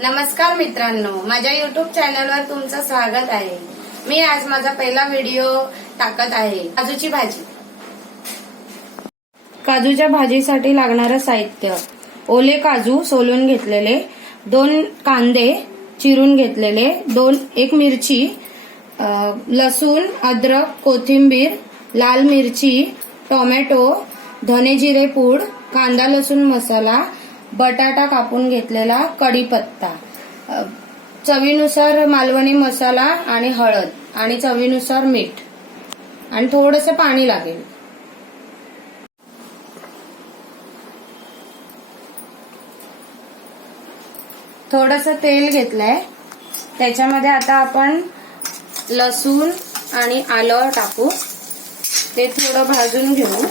नमस्कार मित्रांनो, माझ्या YouTube चॅनलवर तुमचं स्वागत आहे। मी आज माझा पहिला व्हिडिओ टाकत आहे। काजूची भाजी। काजूच्या भाजीसाठी लागणारे साहित्य: ओले काजू सोलून घेतलेले, 2 कांदे चिरून घेतलेले, 1 मिरची, लसूण, अद्रक, कोथिंबीर, लाल मिरची, टोमॅटो, धने जिरे पूड, कांदा लसूण मसाला, बटाटा कापून घेतलेला, कढीपत्ता, चवीनुसार मालवणी मसाला आणि हळद आणि चवीनुसार मीठ आणि थोडंसं पाणी लागेल। थोडंसं तेल घेतलंय, त्याच्यामध्ये आता आपण लसूण आणि आलं टाकू। ते थोडं भाजून घेऊ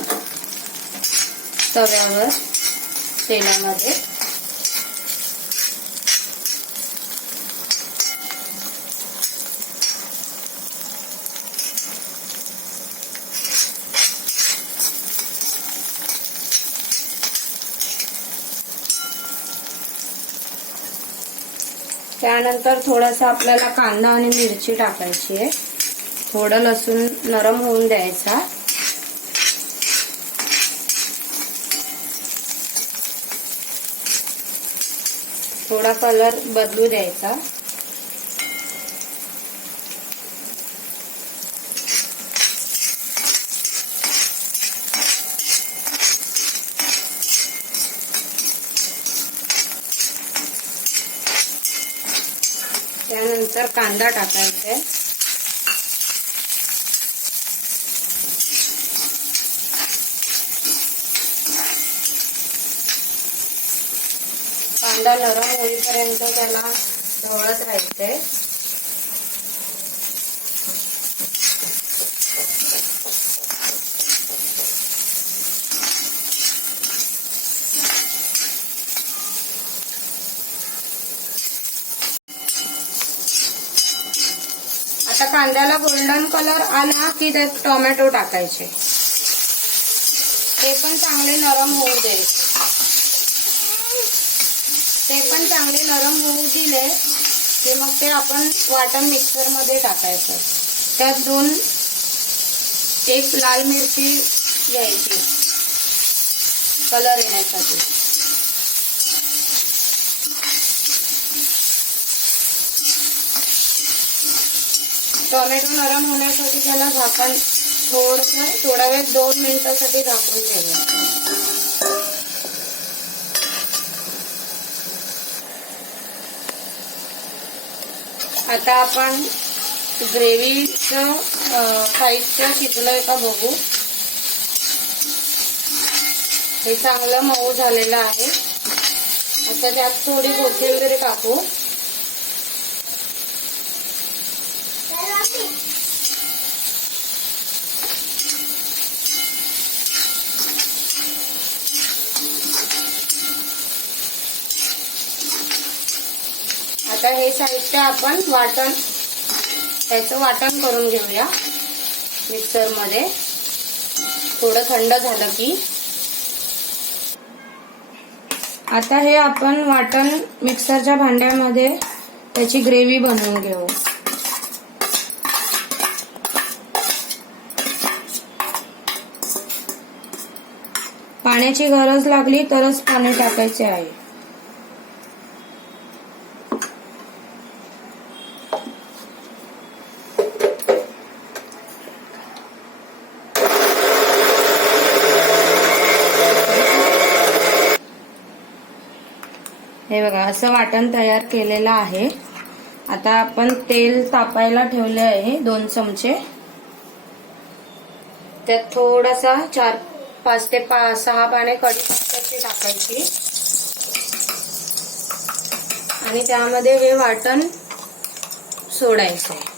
तव्यावर तेलामध्ये। त्यानंतर थोडासा आपल्याला कांदा आणि मिरची टाकायची आहे। थोडं लसूण नरम होऊन द्यायचा। थोडा कलर बदलू द्यायचा। त्यानंतर कांदा टाकायचा आहे। कांदा नरम होईपर्यंत त्याला ढवळत राहायचंय। आता कांद्याला गोल्डन कलर आला की त्यात टोमॅटो टाकायचे। ते पण चांगले नरम होऊ द्यायचे। ते पण चांगले नरम होऊ दिले की मग ते आपण वाटण मिक्सर मध्ये टाकायचं। त्यात 1 लाल मिरची घ्यायची कलर येण्यासाठी। टोमॅटो नरम होण्यासाठी त्याला झाकण थोडा वेळ 2 मिनिटांसाठी झाकून ठेवायचं। आता आपण ग्रेव्हीचं साईडचं शिजलंय का बघू। हे चांगलं मऊ झालेलं आहे। आता त्यात थोडी कोथिंबीर टाकू। आता हे साहित्य आपण त्याचं वाटण करून घेऊया मिक्सर मध्ये। थोडं थंड झालं की आता हे आपण वाटण मिक्सरच्या भांड्यामध्ये त्याची ग्रेव्ही बनवून घेऊ। पाण्याची गरज लागली तरच पाणी टाकायचे आहे। हे बघा, असं वाटण तयार केलेलं आहे। आता आपण तेल तापायला ठेवले आहे 2 चमचे। त्यात थोडासा 5 ते 6 पाने कढीपत्त्याची टाकायची आणि त्यामध्ये हे वाटण सोडायचं।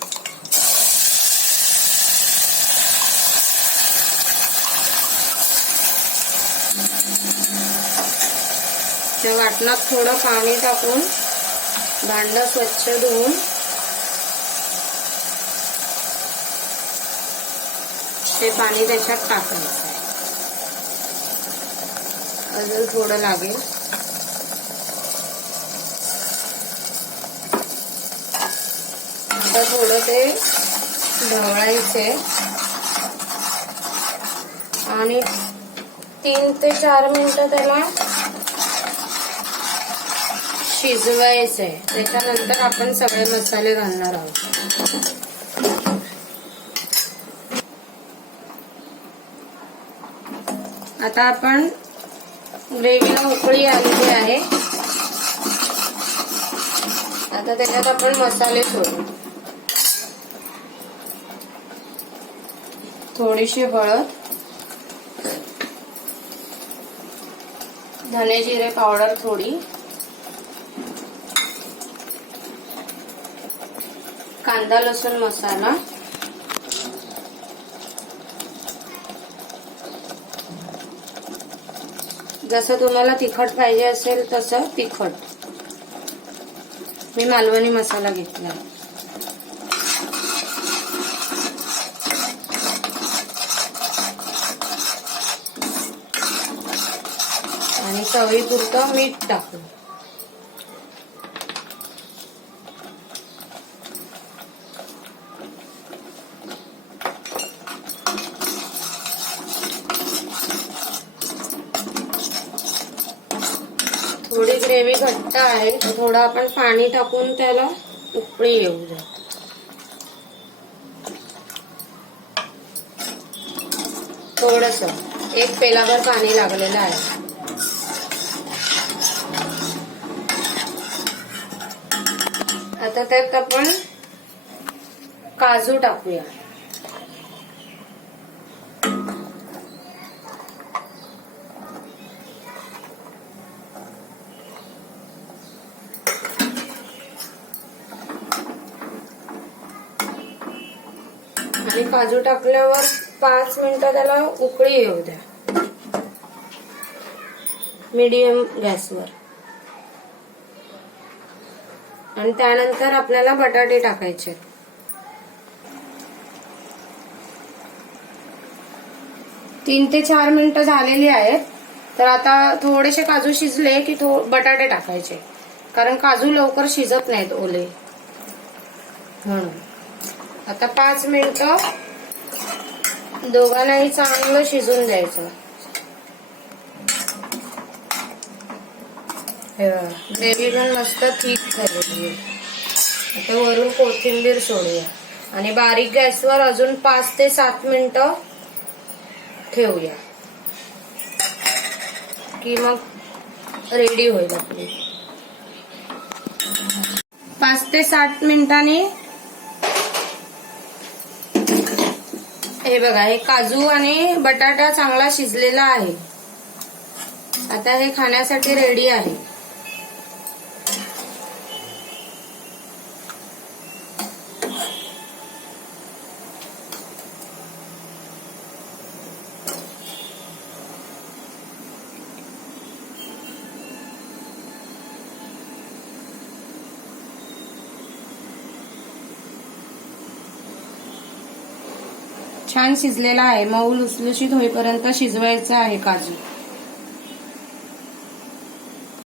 त्या वाटणात थोडं पाणी टाकून भांडं स्वच्छ धुवून ते पाणी त्याच्यात टाकायचं। अजून थोडं लागेल। आता थोडं ते ढवळायचे आणि 3 ते 4 मिनिटं त्याला शिजवायचंय. त्याच्यानंतर आपण सगळे मसाले घालणार आहोत. आता आपण ग्रेव्हीला उकळी आलेली आहे. आता त्याच्यात आपण मसाले सोडू. थोडीशी हळद, धने जिरे पावडर थोडी, कांदा लसूण मसाला, जसं तुम्हाला तिखट पाहिजे असेल तसं तिखट. मी मालवणी मसाला घेतला. आणि चवीपुरतं मीठ टाकू. थोडी ग्रेव्ही घट्ट आहे, थोडं आपण पाणी टाकून त्याला उकळी येऊ द्या. थोडस 1 पेलाभर पाणी लागलेलं आहे. आता त्यात आपण काजू टाकूया. आणि काजू टाकल्यावर 5 मिनिटं त्याला उकळी येऊ द्या मीडियम गॅसवर. आणि त्यानंतर आपल्याला बटाटे टाकायचे. तीन ते 4 मिनिटं झालेली आहेत. तर आता थोडेसे काजू शिजले की बटाटे टाकायचे, कारण काजू लवकर शिजत नाहीत ओले म्हणून. आता 5 मिनिटं दोघांनाही चांगलं शिजून द्यायचं. ग्रेव्ही पण मस्त थिक झालेली आहे. आता वरून कोथिंबीर सोडूया आणि बारीक गॅसवर अजून 5 ते 7 मिनिटं ठेवूया की मग रेडी होईल आपली. 5 ते 7 मिनिटांनी हे बघा, हे काजू आणि बटाटा चांगला शिजलेला आहे. आता हे खाण्यासाठी रेडी आहे. छान शिजलेला आहे. मऊ लुसलुशीत होईपर्यंत शिजवायचं आहे काजू.